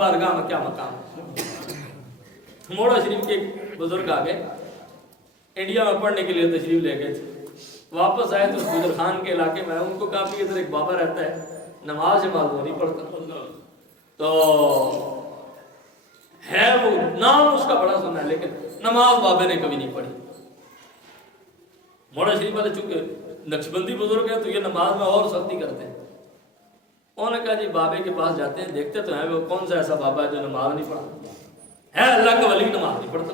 بارگاہ میں کیا مقام ہے۔ موڑا شریف کے بزرگ آگے انڈیا میں پڑھنے کے لیے تشریف لے گئے تھے، واپس آئے تو گجر خان کے علاقے میں ان کو کافی ادھر ایک بابا رہتا ہے، نماز معلوم نہیں پڑھتا، تو ہے وہ نام اس کا بڑا سنا ہے لیکن نماز بابے نے کبھی نہیں پڑھی۔ موڑا شریف والے چونکہ نقشبندی بزرگ ہے تو یہ نماز میں اور سختی کرتے ہیں، انہوں نے کہا جی بابے کے پاس جاتے ہیں، دیکھتے تو ہیں وہ کون سا ایسا بابا ہے جو نماز نہیں پڑھتا ہے، اللہ کا ولی نماز نہیں پڑھتا۔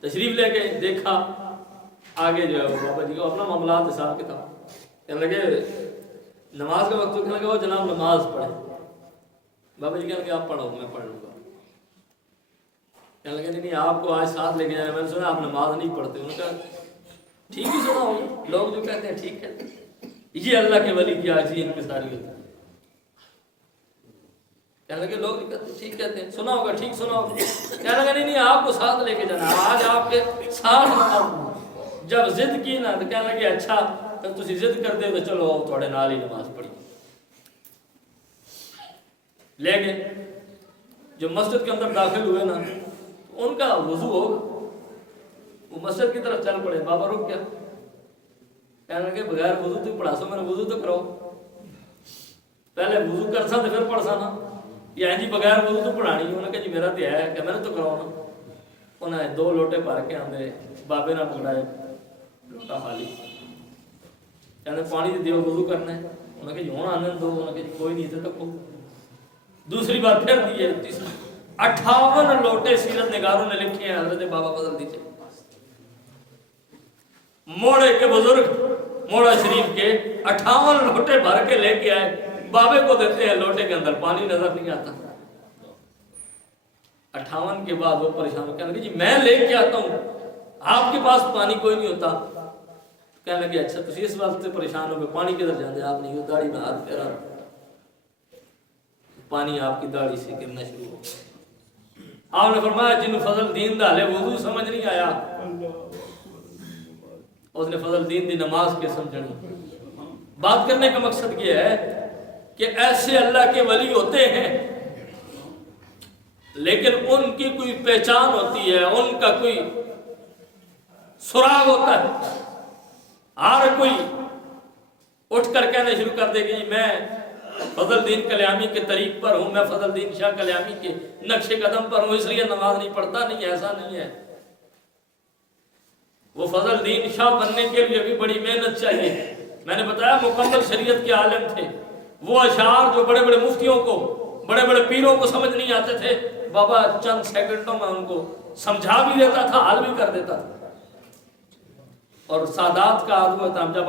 تشریف لے کے دیکھا آگے جو ہے وہ بابا جی کو اپنا معاملات حساب کتاب کہنے لگے نماز کا وقت تو کہنے لگا وہ جناب نماز پڑھے، بابا جی کہنے لگے آپ پڑھو میں پڑھ لوں گا، کہنے لگے نہیں آپ کو آج ساتھ لے کے جانا، میں نے سنا آپ نماز نہیں پڑھتے، انہوں نے کہا ٹھیک ہی سنا ہوگا، لوگ جو کہتے ہیں ٹھیک کہتے ہیں، یہ اللہ کے ولی کی عاجزی ان کی ساری ہوتی ہے، کہنے لگے لوگ کہتے ہیں ٹھیک کہتے ہیں، سنا ہوگا ٹھیک سنا ہوگا، کہنے لگا نہیں آپ کو ساتھ لے کے جانا، آج آپ کے ساتھ نماز، جب ضد کی نا تو کہنے لگے اچھا تو تسی ضد کر دے تو چلو تھوڑے نال ہی نماز پڑھی، لے گئے، جو مسجد کے اندر داخل ہوئے نا ان کا وضو ہوگا، وہ مسجد کی طرف چل پڑے، بابا رک گیا، کہنے لگے بغیر وضو تو پڑھا سو، میں نے وضو تو کرو، پہلے وضو کر سا تو پھر پڑھ سا نا، یا جی بغیر وضو تو پڑھانی، انہوں نے کہا جی میرا تو ہے کہ میں نے تو کراؤ نا، انہوں نے 2 لوٹے بھر کے آندے بابے نہ پکڑائے لوٹا خالی، کہنے پانی دے دیو وضو کرنا ہے، انہوں نے کہا جی ہونا آنند دو، انہوں نے کہا جی کوئی نہیں تھے تک دوسری بار پھر دیے، 58 لوٹے سیرت نگاروں نے لکھے ہیں حضرت بابا فضل دیجئے، موڑے کے بزرگ موڑا شریف کے 58 لوٹے بھر کے لے کے آئے، بابے کو دیتے ہیں، لوٹے کے اندر پانی نظر نہیں آتا، 58 کے بعد وہ پریشان کہنے لگے جی میں لے کے آتا ہوں، آپ کے پاس پانی کوئی نہیں ہوتا، کہنے لگے اچھا تسی اس وقت سے پریشان ہو گئے، پانی کدھر جاندے آپ نہیں، داڑھی میں ہاتھ پھیرا، پانی آپ کی داڑھی سے گرنا شروع ہو، آپ نے فرمایا جن فضل دین دا لے وضو سمجھ نہیں آیا، اس نے فضل دین دی نماز کے سمجھنی۔ بات کرنے کا مقصد یہ ہے کہ ایسے اللہ کے ولی ہوتے ہیں لیکن ان کی کوئی پہچان ہوتی ہے، ان کا کوئی سراغ ہوتا ہے، ہر کوئی اٹھ کر کہنے شروع کر دے گی میں فضل دین کلیامی کے طریق پر ہوں، میں فضل دین شاہ کلیامی کے نقش قدم پر ہوں اس لیے نماز نہیں پڑھتا، نہیں ایسا نہیں ہے، وہ فضل دین شاہ بننے کے لیے بھی بڑی محنت چاہیے، میں نے بتایا مکمل شریعت کے عالم تھے، وہ اشعار جو بڑے بڑے مفتیوں کو بڑے بڑے پیروں کو سمجھ نہیں آتے تھے، بابا چند سیکنڈوں میں ان کو سمجھا بھی دیتا تھا، حل بھی کر دیتا تھا، اور سادات کا عدو تھا جب